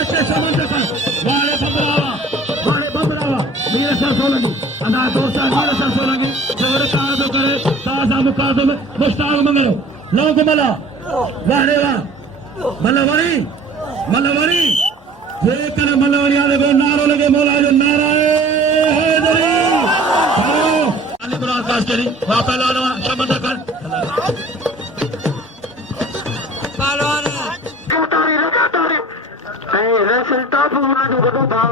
अच्छे संबंध कर वाले बबरावा मेरे सर सो लगी अंदा दोस्त मेरे सर सो लगी जोर कादो करे ताजा मुकादो में मुश्ताक मंगलो लोग मला वाले मलवरी ये कर मलवरी आले को नारो लगे मौला जो नारा हैदरी हेलो अली कुरान खास करी वहां पहलवान संबंध कर पहलवान लगातारी resulta पूरा जो बदो था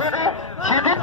Sidi, Sidi,